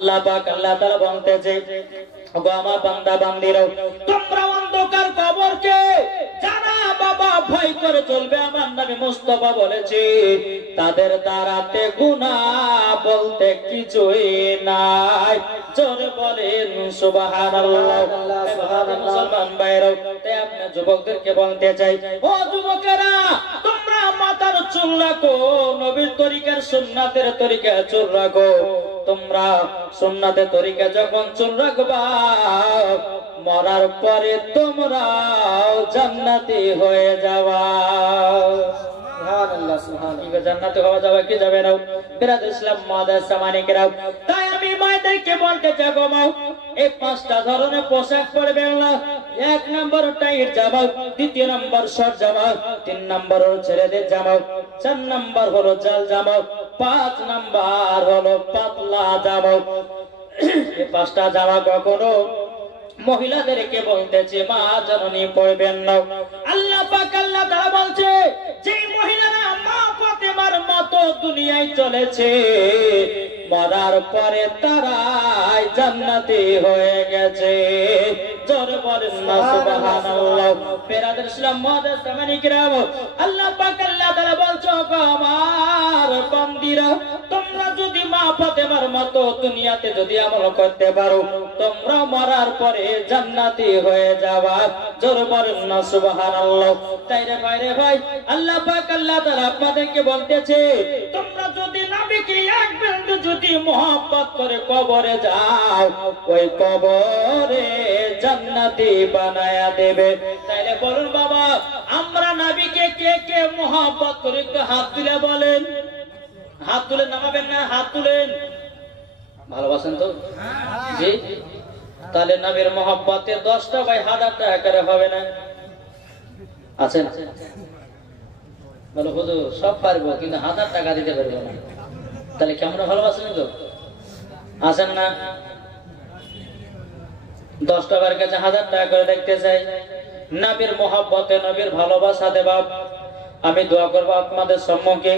আল্লাহ পাক আল্লাহ তাআলা বলতেছে, ওগো আমার বান্দা বান্দীরা, তোমরা অন্ধকার কবরকে যারা বাবা ভয় করে চলবে, আমার নবী মুস্তাফা বলেছে তাদের দ্বারাতে গুনাহ বলতে কিছুই নাই। জোরে বলেন সুবহানাল্লাহ। মুসলমান ভাইরা, তাই আপনি যুবকদেরকে বলতে চাই, ও যুবকেরা, তোমরা মাথার চুল রাখো, নবীর তরিকার সুন্নাতের তরিকা চুল রাখো। তোমরা সুন্নাতের তরিকা যখন চুল রাখবা, মরার পরে তোমরা জান্নাতি হয়ে যাবা। সুবহানাল্লাহ সুবহানাল্লাহ। জান্নাতি হওয়া যাবে কি যাবে না? বিরাদর ইসলাম মাদ্রাসা মানিকেরাও, তাই আমি মায়েদেরকে বলতে চাই, মাও এই পাঁচটা ধরনের পোশাক পরবেন না। এক নম্বর টাইট জামা, দ্বিতীয় নম্বর শর্ট জামা, তিন নম্বর হলো ছেলেদের জামা, চার নম্বর হলো জাল জামা, পাঁচ নম্বর হলো পাতলা জামা। এই পাঁচটা জামা কখনো মহিলাদেরকে বলতেছে মা জননী পড়বেন না। আল্লাহ পাক আল্লাহ তাআলা বলছে, যে মহিলারা মা ফাতেমার মতো দুনিয়ায় চলেছে, মরার পরে তারাই জান্নাতি হয়ে গেছে। জোরে বলেন না সুবহানাল্লাহ। বিরাদর ইসলাম মাদ্রাসা মানিকেরাম, আল্লাহ পাক আল্লাহ তাআলা বলছে, আমার বান্দীরা, তোমরা যদি মা ফাতেমার মতো দুনিয়াতে যদি আমল করতে পারো, তোমরা মরার পরে জান্নাতি হয়ে যাবা। জোরে বলেন না সুবহানাল্লাহ। তাই রে ভাই রে ভাই, আল্লাহ পাক আল্লাহ তাআলা আপনাদেরকে বলতেছে, তোমরা যদি নবীকে এক বিন্দু যদি মহব্বত করে কবরে যাও, ওই কবরে জান্নাতি বানায়া দেবে। তাইলে বলুন বাবা, আমরা নবীকে কে কে মহব্বত করি? একটু হাত তুলে বলেন। হাত তুলে নামাবেন না, হাত তুলেন। ভালোবাসেন তো? জি। তাহলে নবীর মহব্বতে 10টা ভাই 1000 টাকা করে হবে না? আছেন? বলো হুজুর সব পারবো, কিন্তু 1000 টাকা দিতে পারবো না। তাহলে কেমন ভালোবাসেন তো? আছেন না? 10টা বার কাছে 1000 টাকা করে দেখতে চাই। নবীর মহব্বতে, নবীর ভালোবাসা দেবা। আমি দোয়া করবো আপনাদের সম্মুখে,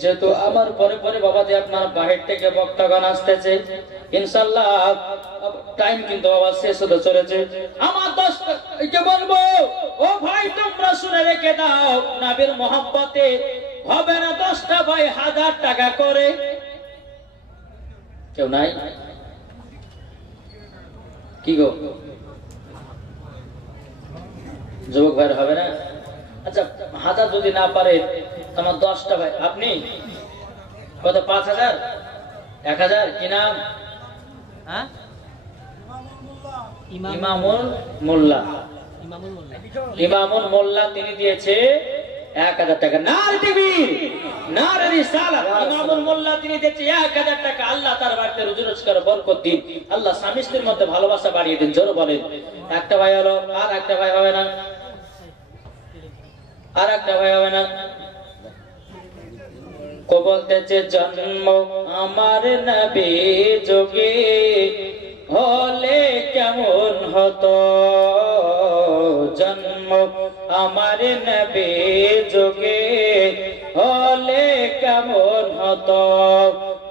যেহেতু আমার পরে পরে বাবা যে আপনার বাহির থেকে বক্তাগণ আসতেছে, ইনশাআল্লাহ টাইম কিন্তু বাবা শেষ হতে চলেছে। আমার 10টা বলবো, ও ভাই তোমরা শুনে রেখে দাও, নবীর মহব্বতে হবে না 10টা ভাই 1000 টাকা করে। কেউ নাই? কি গো যুবক ভাই, হবে না? আচ্ছা 1000 যদি না পারে, তোমার 10টা ভাই, আপনি কত? 5000, 1000? কি নাম? ইমামুল মোল্লা। ইমামুল মোল্লা তিনি দিয়েছে 1000 টাকা। নারে তাকবীর, নারে রিসালাত। ইমামুল মোল্লা তিনি দিয়েছে 1000 টাকা। আল্লাহ তার বাড়িতে রুজি রোজগার বরকত দিন, আল্লাহ স্বামী স্ত্রীর মধ্যে ভালোবাসা বাড়িয়ে দিন। জোরে বলেন। একটা ভাই হলো, আর একটা ভাই হবে না? আর একটা ভাই হবে না? বলতেছে, জন্ম আমার নবী যুগে হলে কেমন হতো, জন্ম আমার নবী যুগে হলে কেমন হতো,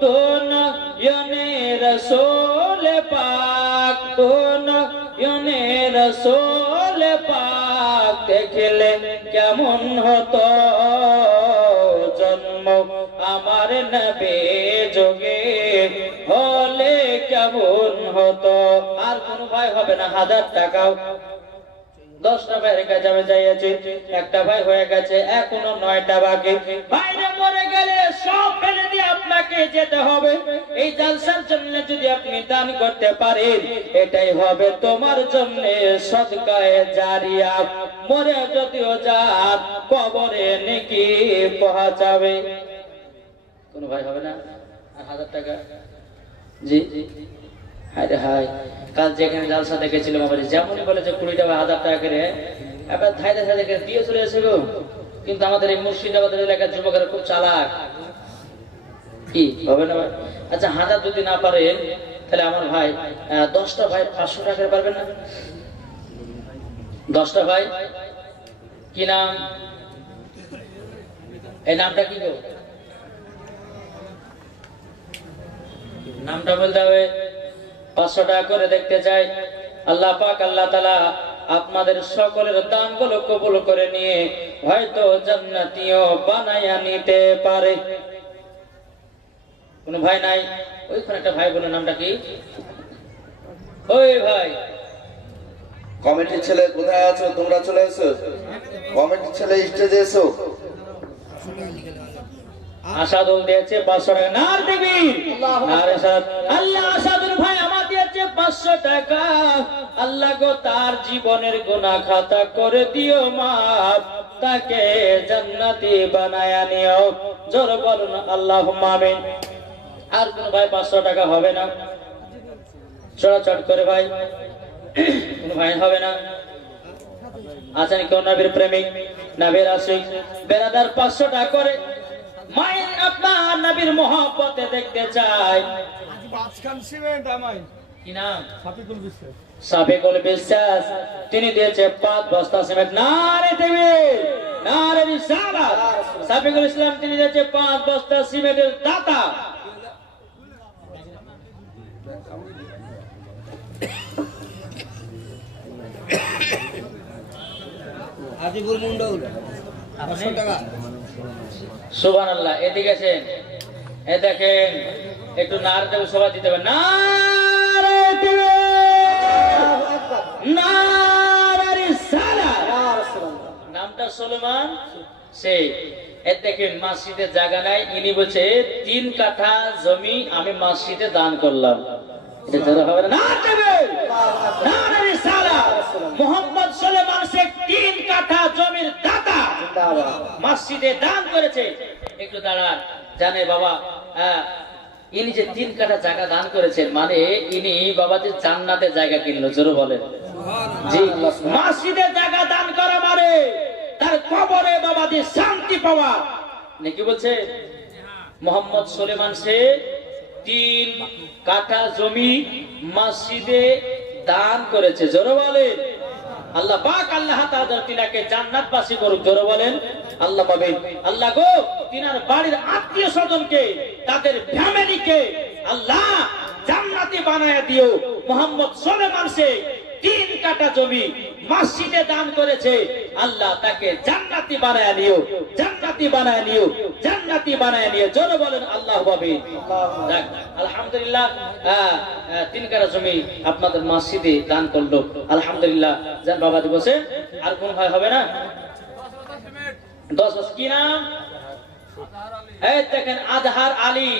দুনিয়ানে রাসূল পাক, দুনিয়ানে রাসূল পাক দেখলে কেমন হতো, জন্ম আমার নবী যুগে হলে কেমন হতো। আর কোন ভাই হবে না 1000 টাকাও। 10টা ভাইয়ের কাছে আমি যাইয়াছি, একটা ভাই হয়ে গেছে, এখনো 9টা বাকি। ভাইরা মরে গেলে সব ফেলে দিয়ে আপনাকে যেতে হবে। এই জালসার জন্য যদি আপনি দান করতে পারেন, এটাই হবে তোমার জন্য সদকায়ে জারিয়া। মরে যদিও যান, কবরে নেকি পৌঁছাবে। কোন ভাই হবে না 1000 টাকা? জি। হায় হায়, কাল যেখানে জালসা দেখেছিলাম, আমার যেমনই বলেছে 20 টাকা 1000 টাকা করে, এবার ধাইদা ধাইদা করে দিয়ে চলে এসে গো। কিন্তু আমাদের এই মুর্শিদাবাদের এলাকার যুবকেরা খুব চালাক। কি হবে না ভাই? আচ্ছা 1000 যদি না পারেন, তাহলে আমার ভাই 10টা ভাই 500 টাকা পারবেন না? 10টা ভাই কি নাম? এই নামটা কি গো? নামটা বলতে হবে। 500 টাকা করে দেখতে চাই। আল্লাহ পাক আল্লাহ তাআলা আপনাদের সকলের দানগুলো কবুল করে নিয়ে হয়তো জান্নাতীয় বানায়া নিতে পারে। কোন ভাই নাই? ওইখানে একটা ভাই বোনের নামটা কি? ওই ভাই কমিটির ছেলে কোথায় আছো? তোমরা চলে এসো। কমিটির ছেলে স্টেজে এসো। আসাদুল দিয়েছে 500 টাকা। নার দেখবি আল্লাহ আসাদুল ভাই আমার দিয়েছে 500 টাকা। আল্লাহ গো তার জীবনের গুনাহ খাতা করে দিও মাফ, তাকে জান্নাতি বানায়া নিও। জোর বলুন আল্লাহুম্মা আমিন। আর কোন ভাই 500 টাকা হবে না? চট করে ভাই, কোন ভাই হবে না? আছেন কেউ নবীর প্রেমিক, নবীর আশিক বেরাদার? 500 টাকা করে মায়ের আপনার নবীর মহব্বতে দেখতে চাই। কি নাম? সাফিকুল বিশ্বাস। তিনি দিয়েছে 5 বস্তা সিমেন্ট। নারে তাকবীর, নারে রিসালাত। সাফিকুল ইসলাম তিনি দিয়েছে 5 বস্তা সিমেন্টের দাতা। আজিবুল মন্ডল 500 টাকা। সুবহানাল্লাহ। এদিকে আছেন, এ দেখেন একটু নার দেব সবাই দিতে হবে। নারে তাকবীর, নারে রিসালাত। নামটা সুলেমান। সেই এ দেখেন মসজিদে জায়গা নাই, ইনি বলছে 3 কাঠা জমি আমি মসজিদে দান করলাম। এটা যারা হবে না। নারে তাকবীর, নারে রিসালাত। মোহাম্মদ সুলেমান শেখ 3 কাঠা জমির দাতা মসজিদে দান করেছে। একটু দাঁড়ান, জানে বাবা ইনি যে 3 কাঠা জায়গা দান করেছেন, মানে ইনি বাবাদের জান্নাতে জায়গা কিনলো। জোরে বলেন জি। মসজিদে জায়গা দান করা মানে তার কবরে বাবাদের শান্তি পাওয়া। নাকি বলছে মোহাম্মদ সুলেমান শেখ 3 কাঠা জমি মসজিদে দান করেছে। জোরে বলেন আল্লাহ পাক আল্লাহ তাআলা তিনাকে জান্নাতবাসী করুক। জোরে বলেন আল্লাহ পাবেন। আল্লাহ গো তিনার বাড়ির আত্মীয় স্বজনকে, তাদের ফ্যামিলিকে আল্লাহ জান্নাতি বানায়া দিও। মোহাম্মদ সুলেমান শেখ 3 কাঠা জমি মসজিদে দান করেছে। আল্লাহ তাকে জান্নাতি বানায়া নিও, জান্নাতি বানায়া নিও, জান্নাতি বানায়া নিও। জোরে বলেন আল্লাহ পাবেন। আলহামদুলিল্লাহ 3 কাঠা জমি আপনাদের মসজিদে দান করলো। আলহামদুলিল্লাহ। জান বাবা বসে। আর কোন ভাই হবে না? 10 কি নাম? এই দেখেন আজহার আলী।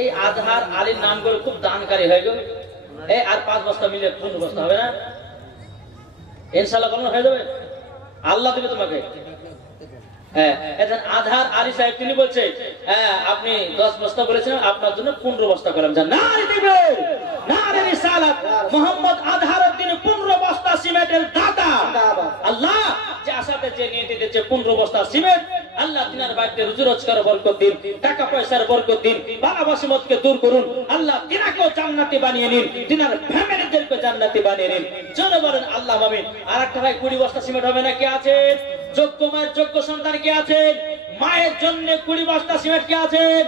এই আজহার আলীর নামগুলো খুব দানকারী হয়ে গেল। এই আর 5 বস্তা মিলে 15 বস্তা হবে না? ইনশাআল্লাহ কখন হয়ে যাবে? আল্লাহ দিবে তোমাকে। আজহার আলী সাহেব তিনি বলছে আপনি 10 বস্তা বলেছেন, আপনার জন্য 15 বস্তা করলাম। নারে তাকবীর, নারে রিসালাত। মোহাম্মদ আজহার উদ্দিন 15 বস্তা সিমেন্টের দাতা। আল্লাহ যে আশাতে যে নিয়ে দিয়েছে 15 বস্তা সিমেন্ট, আল্লাহ তিনার বাড়িতে রুজি রোজগার বরকত দিন, টাকা পয়সার বরকত দিন, বালা মুসিবতকে দূর করুন। আল্লাহ তিনাকেও জান্নাতি বানিয়ে নিন, তিনার ফ্যামিলিদেরকে জান্নাতি বানিয়ে নিন। জোরে বলেন আল্লাহ আমিন। আর একটা ভাই 20 বস্তা সিমেন্ট হবে না? কে আছেন? যোগ্য মায়ের যোগ্য সন্তান কে আছেন? মায়ের জন্য 20 বস্তা সিমেন্ট কে আছেন?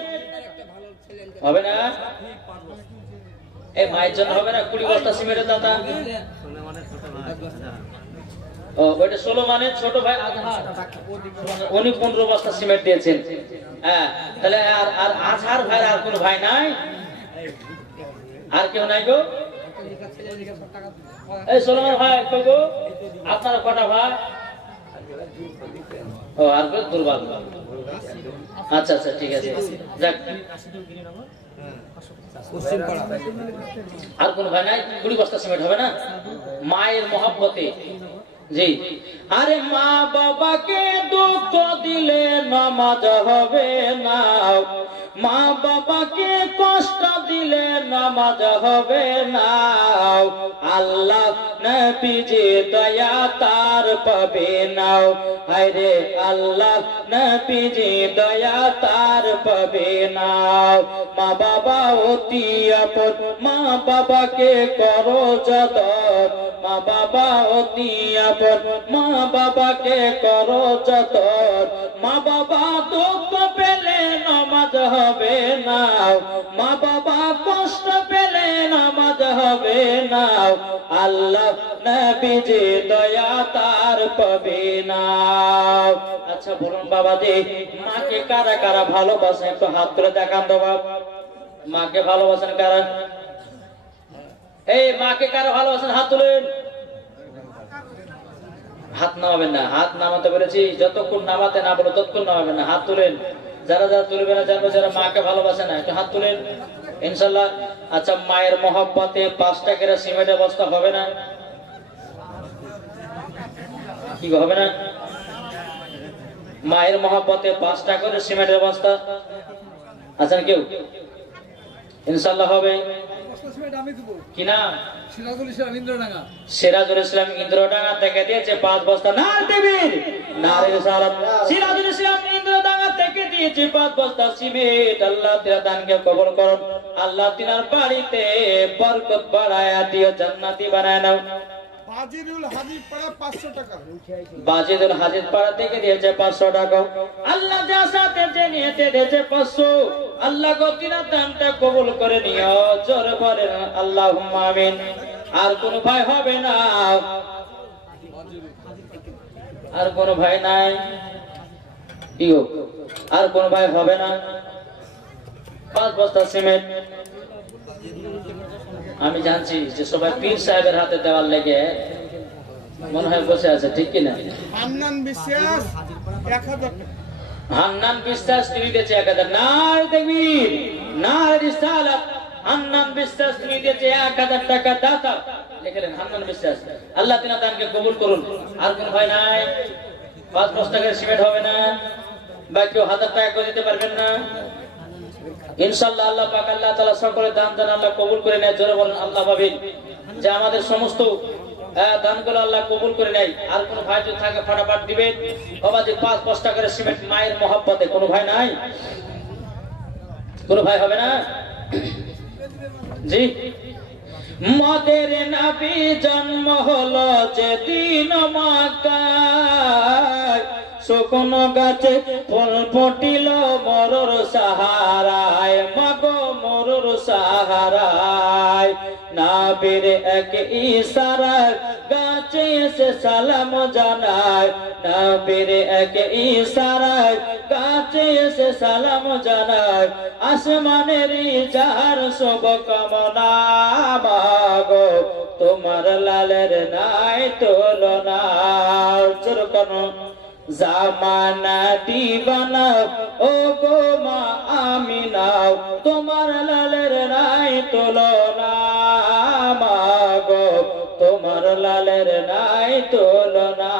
হবে না? এই মায়ের জন্য হবে না 20 বস্তা সিমেন্টের দাতা? ও ওইটা সুলেমানের ছোট ভাই আজহার, উনি 15 বস্তা সিমেন্ট দিয়েছেন। তাহলে আর আজহার ভাই আর কোন ভাই নাই? আর কেউ নাই গো? এই সুলেমান ভাই কই গো? আপনারা কটা ভাই? ও আর কেউ দুর্বল। আচ্ছা আচ্ছা ঠিক আছে। যাক আর কোন ভাই নাই? 20 বস্তা সিমেন্ট হবে না? মায়ের মহব্বতে জি। আরে মা বাবাকে দুঃখ দিলে নামাজ হবে না, মা বাবাকে কষ্ট দিলে নামাজ হবে না। আল্লাহ নবীজি দয়া তার পাবে না। আরে আল্লাহ নবীজি দয়া তার পাবে না। মা বাবা অতি আপন, মা বাবাকে করো যতন, মা বাবা অতি আপন, মা বাবাকে করো যতন। মা বাবা দুঃখ পেলে নামাজ হবে না, মা বাবা কষ্ট পেলে নামাজ হবে না, আল্লাহ নবীজি দয়া তার পাবে না। আচ্ছা বলুন বাবাজি, মাকে কারা কারা ভালোবাসেন একটু হাত তুলে দেখান তো বাপ। মাকে ভালোবাসেন কারা? এই মাকে কারা ভালোবাসেন হাত তুলেন। হাত নামাবেন না, হাত নামাতে বলেছি, যতক্ষণ নামাতে না বলো ততক্ষণ নামাবেন না, হাত তুলেন। যারা যারা তুলবে না, জানবো যারা মাকে ভালোবাসে না, একটু হাত তুলেন ইনশাল্লাহ। আচ্ছা মায়ের মহব্বতে 5 টাকার সিমেন্টের বস্তা হবে না? কি হবে না? মায়ের মহব্বতে 5 টাকার সিমেন্টের বস্তা আচ্ছা কেউ ইনশাল্লাহ হবে কি না? সিরাজুল ইসলাম ইন্দ্রডাঙ্গা থেকে দিয়েছে 5 বস্তা। নার দেবীর নারে সালাত। সিরাজুল ইসলাম ইন্দ্রডাঙ্গা থেকে দিয়েছে 5 বস্তা সিমেন্ট। আল্লাহ তিনার দানকে কবুল করুন, আল্লাহ তিনার বাড়িতে বরকত বাড়ায়া দিও, জান্নাতি বানায় নাও। বাজিদুল হাজির পাড়া 500 টাকা। বাজিদুল হাজির পাড়া থেকে দিয়েছে 500 টাকা। আল্লাহ যা সাথে যে নিয়েতে দিয়েছে 500। আল্লাহ গো তিনার দানটা কবুল করে নিও, জোরে বলেন আল্লাহুম্মা আমিন। আর কোন ভাই হবে না? আর কোন ভাই নাই? ইও আর কোন ভাই হবে না? 5 বস্তা সিমেন্ট। আমি জানছি যে সবাই পীর সাহেবের হাতে দেওয়ার লেগে মনে হয় বসে আছে, ঠিক কিনা? হান্নান বিশ্বাস 1000 টাকা। হান্নান বিশ্বাস তুমি দিয়েছে 1000। নার তাকবীর, নার রিসালাত। হান্নান বিশ্বাস তুমি দিয়েছে 1000 টাকা দাতা। লিখলেন হান্নান বিশ্বাস। আল্লাহ তিনার দানকে কবুল করুন। আর কোন ভাই নাই? 5 বস্তা করে সিমেন্ট হবে না? বা কেউ 1000 টাকা করে দিতে পারবেন না? ইনশাআল্লাহ আল্লাহ পাক আল্লাহ তাআলা সকলের দান দান আল্লাহ কবুল করে নেয়। জোরে বলেন আল্লাহ পাবেন যে আমাদের সমস্ত দানগুলো আল্লাহ কবুল করে নেয়। আর কোন ভাই যদি থাকে ফটাফট দিবেন। বাবা যে 5 বস্তা করে সিমেন্ট মায়ের মহব্বতে। কোন ভাই নাই? কোন ভাই হবে না? জি মদের নবী জন্ম হলো যেদিন মক্কায়, শুকনো গাছে ফুল ফুটিল মরুর সাহারায়, মাগো মরুর সাহারায়। নবীর এক ইশারায় গাছে এসে সালাম জানায়, নবীর এক ইশারায় গাছে এসে সালাম জানায়। আসমানের যার শুভ কামনা, মাগো তোমার লালের নাই তুলনা। চুরকানো জামানা দিবানা ও গো মা আমিনা, তোমার লালের নাই তুলনা, মাগো তোমার লালের নাই তুলনা।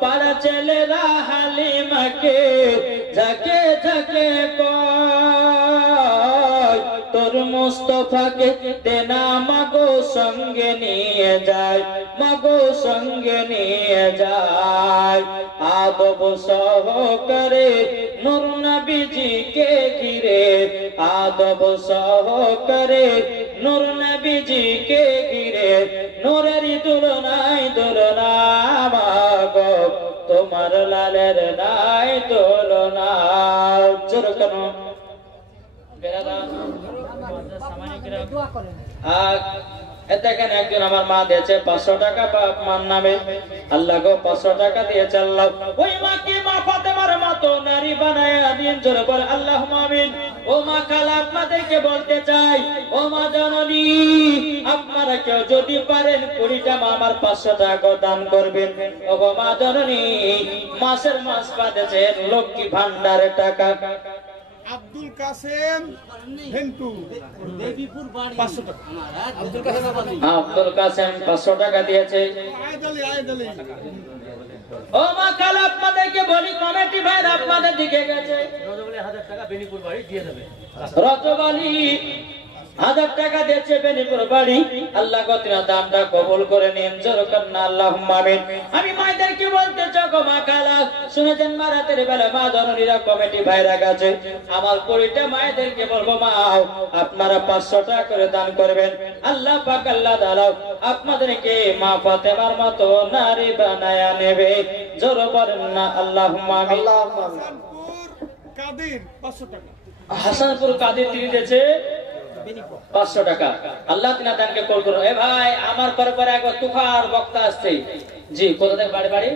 পাড়া ছেলেরা হালিমাকে ঝাঁকে ঝাঁকে কয়, তোর মুস্তফাকে দেনা মাগো সঙ্গে নিয়ে যায়, মাগো সঙ্গে নিয়ে যায়। আদব সহকারে নূর নবীজিকে ঘিরে, আদব সহকারে নূর নবীজিকে ঘিরে। নূরের তুলনায় তুলনা, মাগো তোমার লালের নাই তুলনা। চুরকানো দেখেন একজন আমার মা দিয়েছে 500 টাকা বাপ মার নামে। আল্লাহ গো 500 টাকা দিয়েছে আল্লাহ। ওই মাকে মা ফাতেমার মতো নারী বানায় দিন। জোরে বল আল্লাহুম্মা আমিন। ও মা খালা আপনাদেরকে বলতে চাই, ও মা জননী আপনারা কেউ যদি পারেন 20 টা মা আমার 500 টাকা দান করবেন। ও গো মা জননী মাসের মাস পাতেছেন লক্ষ্মী ভান্ডারের টাকা। আব্দুল কাসেম ভেন্টু দেবীপুর বাড়ি 500 টাকা। আব্দুল কাসেম 500 টাকা দিয়েছে। আয়দালি ও মা কাল আপনাদেরকে বলি কমিটি ভাই আপনাদের দিকে গেছে। রজব আলী 1000 টাকা বেনিপুর বাড়ি দিয়ে দেবে। রজব আলী 1000 টাকা দিয়েছে বেনিপুর বাড়ি। আল্লাহ গতিনা দানটা কবুল করে নিন, জোর করেন আল্লাহুম্মা আমিন। আমি মায়েদেরকে বলতে চাই গো মা খালা, শুনেছেন মা রাতের বেলা মা জননীরা কমিটি ভাইরা গেছে, আমার কুড়িটা মায়েদেরকে বলবো মা আপনারা 500 টাকা করে দান করবেন। আল্লাহ পাক আল্লাহ তাআলা আপনাদেরকে মা ফাতেমার মতো নারী বানায়া নেবে, জোর বলেন না আল্লাহুম্মা আমিন। হাসানপুর কাদির 500 টাকা। হাসানপুর কাদের তিনি দিয়েছে 500 টাকা। আল্লাহ তিনা দানকে কল করুন। এ ভাই আমার পরে এক তুফার বক্তা আসছে। জি, কোথা থেকে বাড়ি?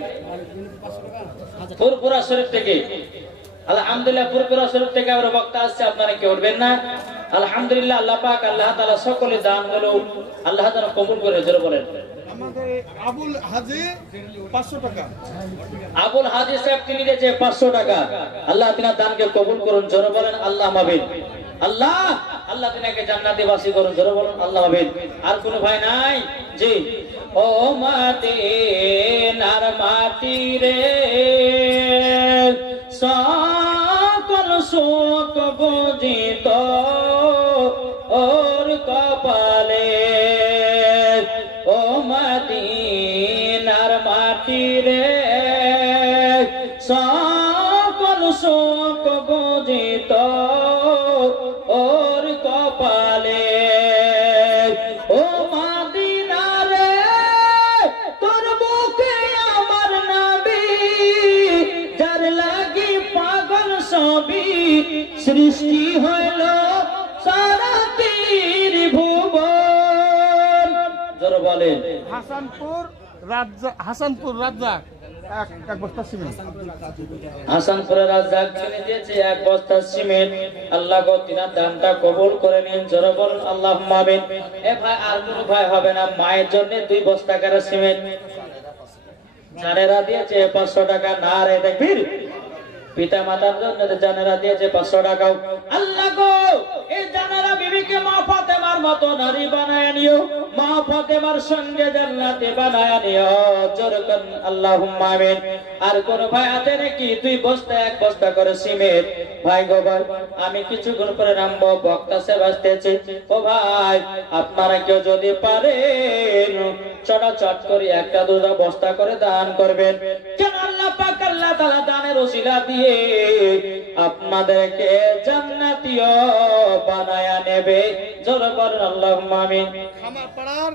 ফুরপুরা শরীফ থেকে। আলহামদুলিল্লাহ, ফুরপুরা শরীফ থেকে আমার বক্তা আসছে, আপনারা কি উঠবেন না? আলহামদুলিল্লাহ, আল্লাহ পাক আল্লাহ তাআলা সকলে দানগুলো আল্লাহ তাআলা কবুল করে, জোরে বলেন। আমাদের আবুল হাজি 500 টাকা। আবুল হাজি সাহেব তিনি দিয়েছে 500 টাকা। আল্লাহ তিনার দানকে কবুল করুন, জোরে বলেন আল্লাহুম্মা আমিন। আল্লাহ আল্লাহ তিনাকে জান্নাতে বাসী করুন, জোরে বলেন আল্লাহুম্মা আমিন। আর কোন ভাই নাই? জি। ও মদিনার মাটি রে সকল শোক বুঝিত ওর কপালে, ও মদিনার মাটি রে সকল শোক বুঝিত ওর কপালে, ও মদিনা রে তোর বুকে আমার নবী, যার লাগি পাগল সবই সৃষ্টি হইল সারা ত্রিভুবন, জোরে বলেন। হাসানপুর রাজ্জাক এক বস্তা সিমেন্ট। হাসানপুরের রাজ্জাক কিনে দিয়েছে 1 বস্তা সিমেন্ট। আল্লাহ গো তিনার দানটা কবুল করে নিন, জোরে বলুন আল্লাহুম্মা আমিন। এ ভাই আর কোন ভাই হবে না, মায়ের জন্য 2 বস্তা করে সিমেন্ট। জানেরা দিয়েছে 500 টাকা। না রে তাকবীর। পিতা মাতার জন্য জানেরা দিয়েছে 500 টাকা। আল্লাহ গো এই জানেরা বিবিকে মা ফাতেমার মতো নারী বানায় নিও, মা ফাতেমার সঙ্গে জান্নাতে বানায় নিও, জোরে করেন আল্লাহুম্মা আমিন। আর কোন ভাই আছে নাকি 2 বস্তা 1 বস্তা করে সিমেন্ট? ভাই গো ভাই আমি কিছুক্ষণ পরে নামবো, বক্তা সে বাজতেছে। ও ভাই আপনারা কেউ যদি পারেন চট করে 1-2 বস্তা করে দান করবেন, কেন আল্লাহ পাক আল্লাহ তাআলা দানের ওসিলা দিয়ে আপনাদেরকে জান্নাতীয় বানায়া নেবে, জোরে বলেন আল্লাহুম্মা আমিন। খামারপাড়ার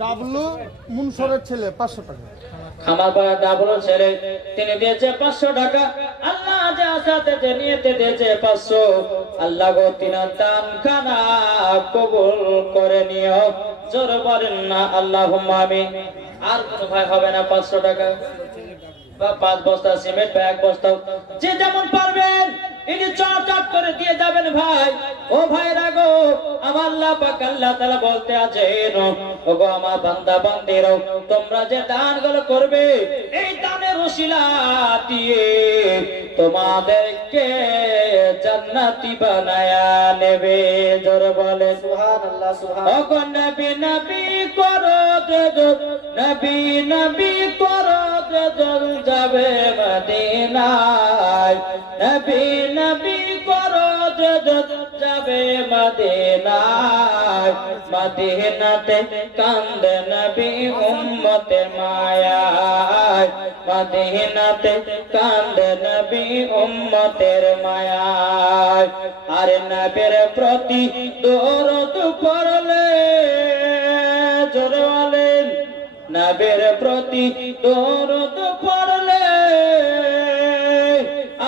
ডাবলু মুনসরের ছেলে 500 টাকা। খামারপাড়া ডাবলু ছেলে তিনি দিয়েছে 500 টাকা। আল্লাহ যা সাথে নিয়েতে দিয়েছে 500। আল্লাহ গো তিনার দান খানা কবুল করে নিও, জোরে বলেন না আল্লাহুম্মা আমিন। আর কোন ভাই হবে না 500 টাকা বা 5 বস্তা সিমেন্ট বা 1 বস্তা, যে যেমন পারবেন ইনি চট করে দিয়ে যাবেন ভাই। ও ভাই রাগো আমার আল্লাহ পাক আল্লাহ তাআলা বলতে আছেন, ওগো আমার বান্দা বান্দিরা তোমরা যে দানগুলো করবে এই দানের ওসিলা দিয়ে তোমাদেরকে জান্নাতি বানায়া নেবে, জোরে বলেন সুবহানাল্লাহ সুবহানাল্লাহ। ওগো নবী নবী করো যদ, নবী নবী করো যদ যাবে মদিনায়, নবী নবী করো যদ যাবে মদিনায়, মদিনাতে কান্দে নবী উম্মতে মায়ায়, মদিনাতে কান্দে নবী উম্মতের মায়ায়। আরে নবীর প্রতি দরুদ পড়লে, জোরে বলেন নবীর প্রতি দরুদ পড়লে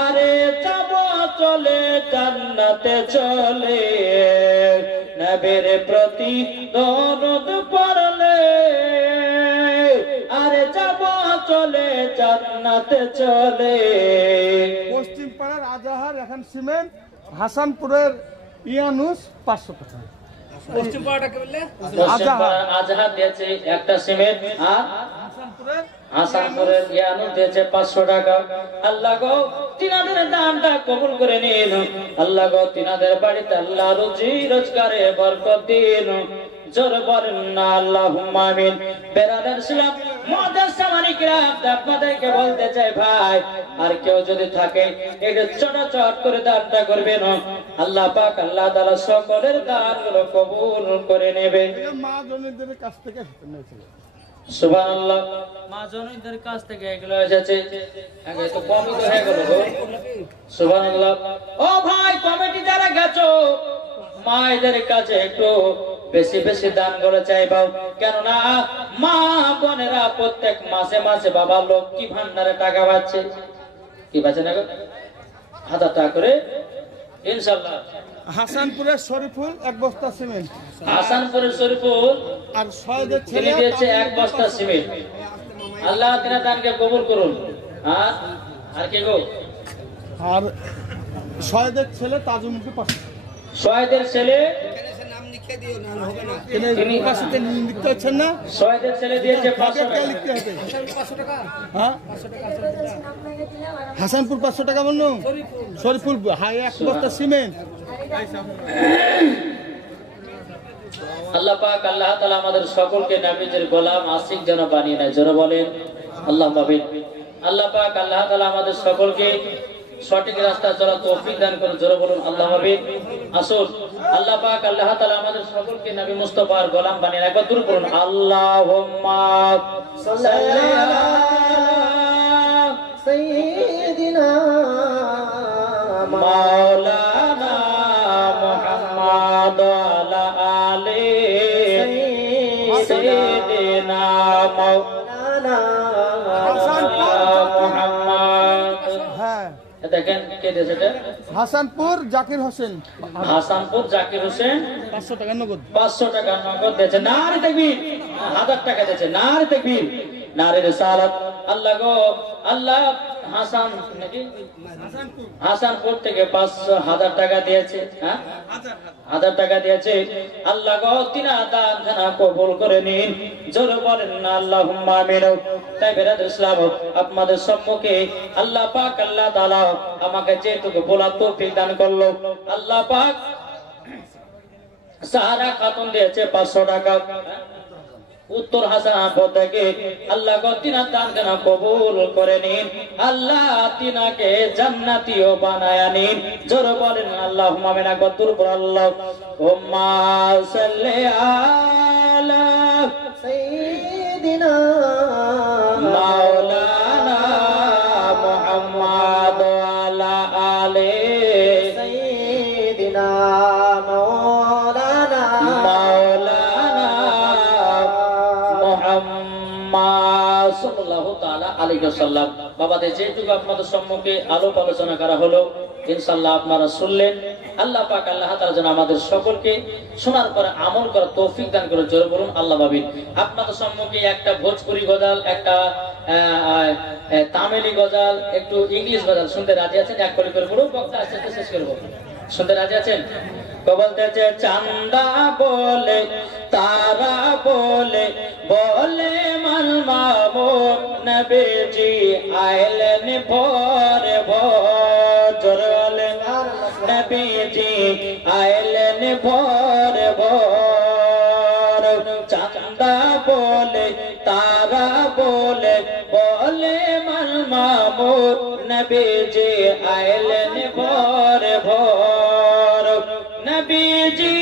আরে যাব চলে জান্নাতে চলে, নবীর প্রতি দরুদ পড়লে আরে যাব চলে জান্নাতে চলে। পশ্চিম পাড়ার আজাহার এখন সিমেন্ট। হাসানপুরের ইয়ানুস 500 টাকা। পশ্চিম পাড়াটাকে বললে আজহার দিয়েছে একটা সিমেন্ট। আর হাসানপুরের জ্ঞানু দিয়েছে 500 টাকা। আল্লাহ গো তিনাদের দানটা কবুল করে নিন। আল্লাহ গো তিনাদের বাড়িতে আল্লাহ রুজি রোজগারে বরকত দিন। জোরে বলেন না আল্লাহুম্মা আমিন। বেরাদার ইসলাম মুআদ্দাস সামানি কিরাম, আপনাদেরকে বলতে চাই ভাই, আর কেউ যদি থাকে এটা চট করে দানটা করবেন। আল্লাহ পাক আল্লাহ তাআলা সকলের দানগুলো কবুল করে নেবেন। মা জননীদের কাছ থেকে নিয়েছিল। সুবহানাল্লাহ। মা জননীদের কাছ থেকে এগুলো এসেছে। আগে তো কমই তো হয়ে গেল গো। সুবহানাল্লাহ। ও ভাই কমিটি যারা গেছো, মায়েদের কাছে একটু বেশি বেশি দান করে চাইবাও, কেননা মা বোনেরা প্রত্যেক মাসে মাসে বাবা লক্ষ্মী ভান্ডারে টাকা পাচ্ছে। কি পাচ্ছে না গো? 1000 টাকা করে ইনশাআল্লাহ। হাসানপুরের শরীফুল 1 বস্তা সিমেন্ট, হাসানপুরের শরীফুল আর সয়দের ছেলে ছেলে দিয়েছে 1 বস্তা সিমেন্ট। আল্লাহ তিনার দানকে কবুল করুন। আর কে গো? আর সয়দের ছেলে তাজুমুখী 500। শহীদের ছেলে নাম লিখে দিও, না হবে না। তিনি পাশে লিখতে হচ্ছেন না, শহীদের ছেলে দিয়েছে 500 টাকা। লিখতে হবে। 500 টাকা। হ্যাঁ হাসানপুর 500 টাকা বললো। শরীফুল হাই 1 বস্তা সিমেন্ট। আল্লাহ পাক আল্লাহ তাআলা আমাদের সকলকে নবীর গোলাম আশিক যেন বানিয়ে নেয়। জোরে বলেন আল্লাহুম্মা আমিন। আল্লাহ পাক আল্লাহ তাআলা আমাদের সকলকে সঠিক রাস্তা চলার তৌফিক দান করুন। জোরে বলুন আল্লাহুম্মা আমিন। আসুন আল্লাহ পাক আল্লাহ তাআলা আমাদের সকলকে নবী মুস্তাফার গোলাম বানিয়ে রাখবেন। দূর করুন আল্লাহুম্মা সাল্লি আলা সাইয়্যিদিনা মাওলানা মুহাম্মদ আলা আলি সাইয়্যিদিনা মাওলানা মুহাম্মদ। হ্যাঁ দেখেন কে দিয়েছে এটা? হাসানপুর জাকির হোসেন হাসানপুর জাকির হোসেন 500 টাকা নগদ। 500 টাকা নগদ দিয়েছে। নারে তাকবীর। 1000 টাকা দিয়েছে। নারে তাকবীর, নারে রিসালাত। আল্লাহ গো আল্লাহ হাসান নাকি হাসানপুর থেকে 500,000 টাকা দিয়েছে। হ্যাঁ 1000 টাকা দিয়েছে। আল্লাহ গো তিনার দান খানা কবুল করে নিন। জোরে বলেন না আল্লাহুম্মা আমিন। তাই বেরাদর ইসলাম আপনাদের সম্মুখে আল্লাহ পাক আল্লাহ তাআলা আমাকে যেটুকু বলার তৌফিক দান করলো, আল্লাহ পাক সাহারা খাতুন দিয়েছে 500 টাকা। উত্তর হাসানপুর থেকে আল্লাহ গো তিনার দান যেন কবুল করে নিন। আল্লাহ তিনাকে জান্নাতীও বানায়া নিন। জোরে বলেন আল্লাহুম্মা আমিন। গদুর পর আল্লাহুম্মা সাল্লি আলা সাইয়্যিদিনা মাওলানা মুহাম্মদ আলা আলি সাইয়্যিদিনা মাওলানা মুহাম্মদ সাল্লাল্লাহু তাআলা আলাইহি ওয়াসাল্লাম। বাবাদের যেটুকু আপনাদের সম্মুখে আলোপ আলোচনা করা হলো ইনশাআল্লাহ আপনারা শুনলেন। আল্লাহ পাক আল্লাহ তাআলা যেন আমাদের সকলকে শোনার পরে আমল করার তৌফিক দান করে। জোরে বলুন আল্লাহুম্মা আমিন। আপনাদের সম্মুখে একটা ভোজপুরি গজল, একটা তামিলি গজল, একটু ইংলিশ গজল শুনতে রাজি আছেন? এক করে পুরো বক্তা আস্তে আস্তে শেষ করব। শুনতে রাজি আছেন? বলতেছে চান্দা বলে তারা বলে বলে মান মামুন নবীজি আইলেন ভোরে ভোর। জোরে বলেন নবীজি আইলেন ভোরে ভোর। চান্দা বলে তারা বলে বলে মান মামুন নবীজি আইলেন ভোরে ভোর। নবীজি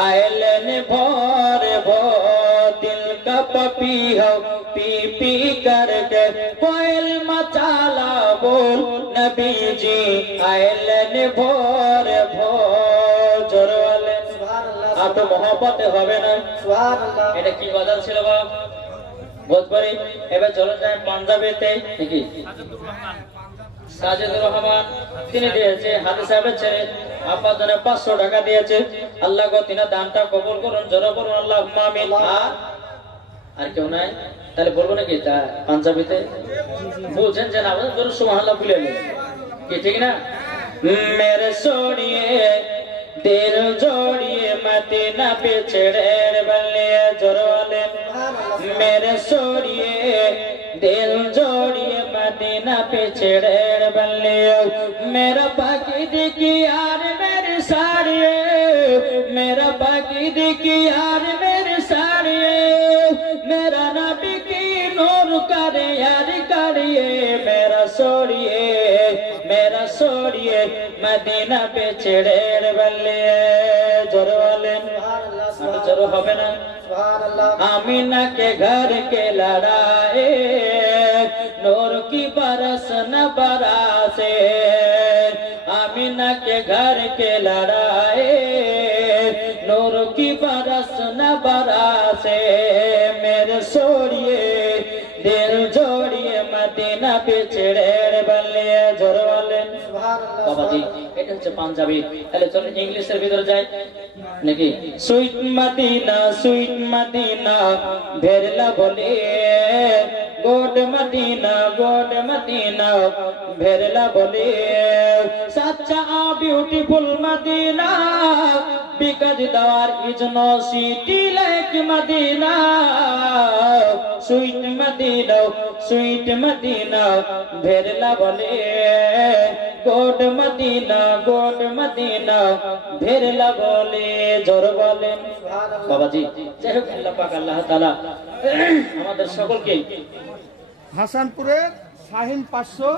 आयलन भोर भोर दिल का पपी हो पी पी करके कोयल मचाला बोल नबी जी आयलन भोर भोर। जोर वाले आप तो मोहब्बत হবে না? এটা কি গজল ছিল বাবা? ভোজপুরি। এবার চলে যায় পাঞ্জাবিতে নাকি সাজেদুর রহমান, তিনি দিয়েছে হাদি সাহেবের ছেলে আব্বা জনে 500 টাকা দিয়েছে। আল্লাহ গো তিনার দানটা কবুল করুন। জোরে বলুন আল্লাহুম্মা আমিন। আর কেউ নাই? তাহলে বলবো নাকি তা পাঞ্জাবিতে? বুঝেন যে না বুঝেন জোরে সুবহানাল্লাহ বলে নেন কি, ঠিক না? মেরে সোনিয়ে দিল জোড়িয়ে মদিনা पे छेड़े बल्ले जोर मेरे सोड़िए दिल जोड़िए मदीना पे छेड़े बल्ले मेरा बाकी दिखी यार मेरी साड़िए मेरा बाकी दिखी यार मेरी साड़िए मेरा नबी की नूर करे यार करिए मेरा सोड़िए मदीना पे छेड़े बल्ले जोर वाले जोर হবে না आमीना के घर के लड़ाए नूर की बरस न बरासे आमीना के घर के लड़ाए नूर की बरस न बरासे मेरे सोड़िए दिल जोड़िए मदीना पे छेड़े बल्ले जोर वाले बाबाजी এটা হচ্ছে পাঞ্জাবি তাহলে চলুন ইংলিশের ভিতরে যাই নাকি সুইট মদিনা ভেরলা বলে গোড মদিনা ভেরলা বলে সচ্চা beautiful Medina because there is no city like Medina sweet Medina ভেরলা বলে गोड मदीना भेरला बोले जोर बोले बाबा जी जय हो अल्लाह पाक अल्लाह ताला আমাদের সকলকে হাসানপুরের শাহিন 500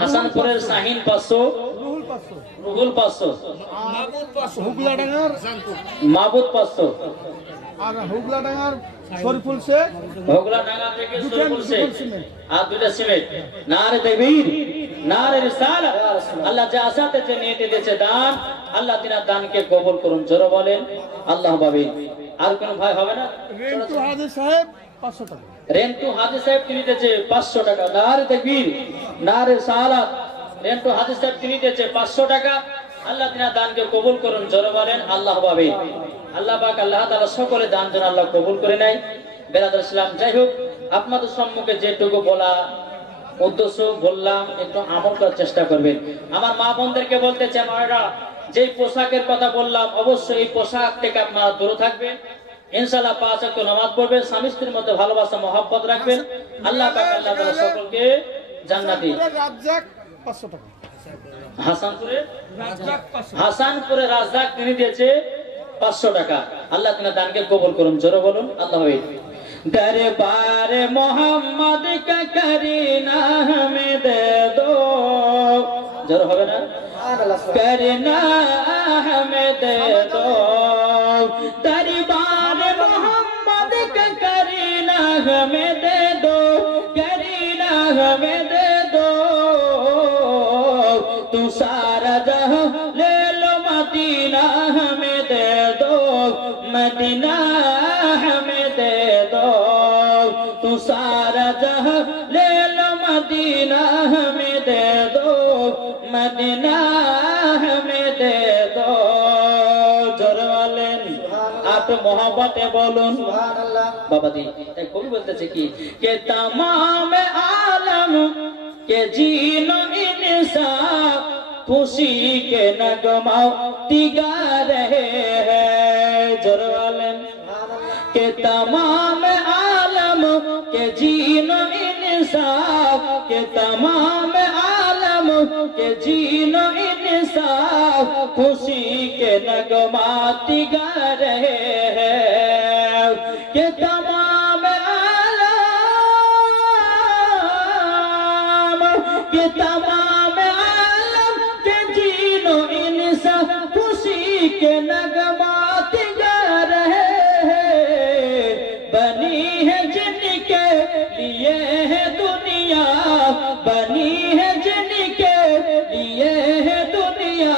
হাসানপুরের শাহিন 500 রুহুল 500 হুগলাডাঙ্গার মাহবুব 500 আর হুগলাডাঙ্গার শরীফুল শেখ হুগলাডাঙ্গা থেকে শরীফুল শেখ আর দুইটা সিমেন্ট নারে তাকবীর নারে রিসালাত আল্লাহ যা আসাতে যে নিয়তে দিয়েছে দান আল্লাহ তিনার দানকে কবুল করুন জোরে বলেন আল্লাহ বাবে আর কোন ভাই হবে না রেন্টু হাজি সাহেব 500 টাকা রেন্টু হাজি সাহেব তিনি দিয়েছে 500 টাকা নারে তাকবীর নারে রিসালাত রেন্টু হাজি সাহেব তিনি দিয়েছে 500 টাকা আল্লাহ তিনার দানকে কবুল করুন জোরে বলেন আল্লাহ বাবে আল্লাহ পাক আল্লাহ তাআলা সকলে দান যেন আল্লাহ কবুল করে নেয় বেরাদার ইসলাম যাই হোক আপনাদের সম্মুখে যেটুকু বলা উদ্দেশ্য বললাম একটু আমল করার চেষ্টা করবেন আমার মা বোনদেরকে বলতে চাই মায়েরা যে পোশাকের কথা বললাম অবশ্যই এই পোশাক থেকে আপনারা দূরে থাকবেন ইনশাআল্লাহ 5 ওয়াক্ত নামাজ পড়বেন স্বামী স্ত্রীর মধ্যে ভালোবাসা মহব্বত রাখবেন আল্লাহ পাক আল্লাহ তাআলা সকলকে জান্নাতি রাজ্জাক 500 টাকা হাসানপুরে রাজ্জাক তিনি দিয়েছে 500 টাকা আল্লাহ তিনার দানকে কবুল করুন জোরে বলুন আল্লাহ दरबार मोहम्मद का करीना हमें दे दो जरूर হবে না करना हमें दे दो दरबार मोहम्मद का करीना हमें दे दो करीना हमें दे दो तू सारा जहां ले लो मदीना हमें दे दो मदीना हमें दे दो तू सारा जहां ले लो मदीना हमें दे दो मदीना हमें दे दो जोर वालेन आप मोहब्बते बोलून सुभानअल्लाह बाबा जी एक कवि बोलते कि तमाम आलम के जीनो इंसान खुशी के नगमा तिगा रहे हैं जोर वालेन के तमाम आलम के जीनो इंसाफ के तमाम आलम के जीनो इंसाफ खुशी के नगमाती गा रहे हैं के तमाम आलम के तमाम आलम के जीनो इंसाफ खुशी के नगमाती गा रहे बनी है जिनके लिए है दुनिया बनी है जिनके लिए है दुनिया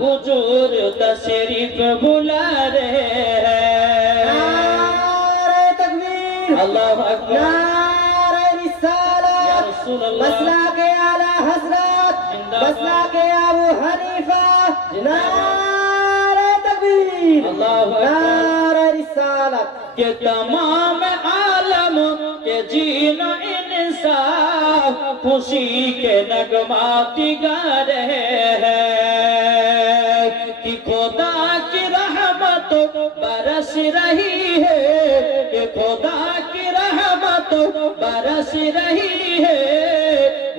हुजूर तशरीफ बुला रहे हैं तकबीर अल्लाहु अकबर नारे रिसालत या रसूल अल्लाह मसला के आला हजरत मसला के अबू हनीफा नारे तकबीर अल्लाहु अकबर रिसालत के तमाम आलम के जीना इंसाफ खुशी के नगमाती गा रहे हैं कि खुदा की रहमत बरस रही है कि खुदा की बरस रही है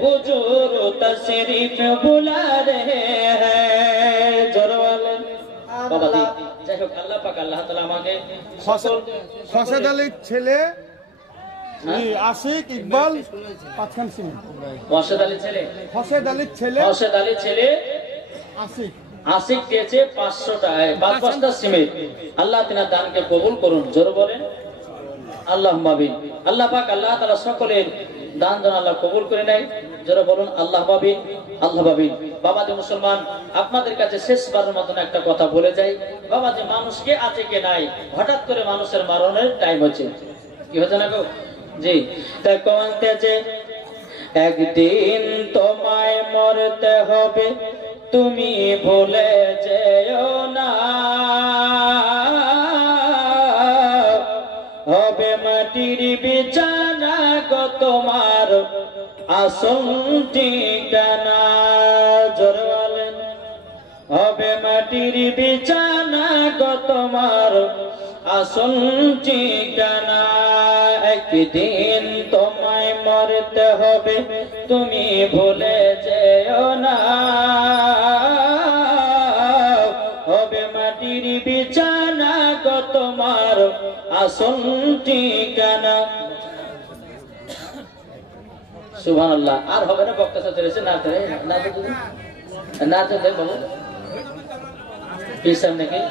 हुजूर तशरीफ बुला रहे हैं जोर वाले बाबा दी যাই হোক আল্লাহ পাক আল্লাহ তাআলা আমাকে ফসেদ আলীর ছেলে আশিক ইকবাল পাঁচখান সিমেন্ট। ওয়াসেদ আলীর ছেলে ফসেদ আলীর ছেলে ওয়াসেদ আলীর ছেলে আশিক আশিক দিয়েছে 500 টাকায় 5 বস্তা সিমেন্ট। আল্লাহ তিনার দানকে কবুল করুন জোর বলেন আল্লাহুম্মা আমিন। আল্লাহ পাক আল্লাহ তাআলা সকলের দান যেন আল্লাহ কবুল করে নেয় জোর বলুন আল্লাহুম্মা আমিন আল্লাহুম্মা আমিন। বাবাজি মুসলমান আপনাদের কাছে শেষবারের মতন একটা কথা বলে যাই বাবাজি মানুষকে আছে কে নাই হঠাৎ করে মানুষের মরণের টাইম হচ্ছে কি হচ্ছে না গো জি তাই কোনতেছে একদিন তোমায় মরতে হবে তুমি ভুলে যেও না হবে মাটির বিছানা গো তোমার আসল ঠিকানা জোরে বলেন হবে মাটির বিছানা গো তোমার আসল ঠিকানা একদিন তোমায় মরতে হবে তুমি ভুলে যেও না হবে মাটির বিছানা গো তোমার আসল ঠিকানা সুবহানাল্লাহ। আর হবে না বক্তা চলেছে না না বাবু কি সামনে কি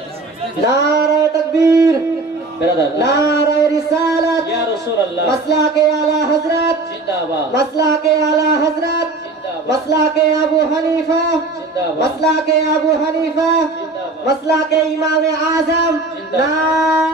नारे तकबीर बेरादर नारे रिसालत या रसूलल्लाह मसला के आला हजरत जिंदाबाद मसला के आला हजरत मसला के अबू हनीफा मसला के अबू हनीफा मसला के इमाम आजम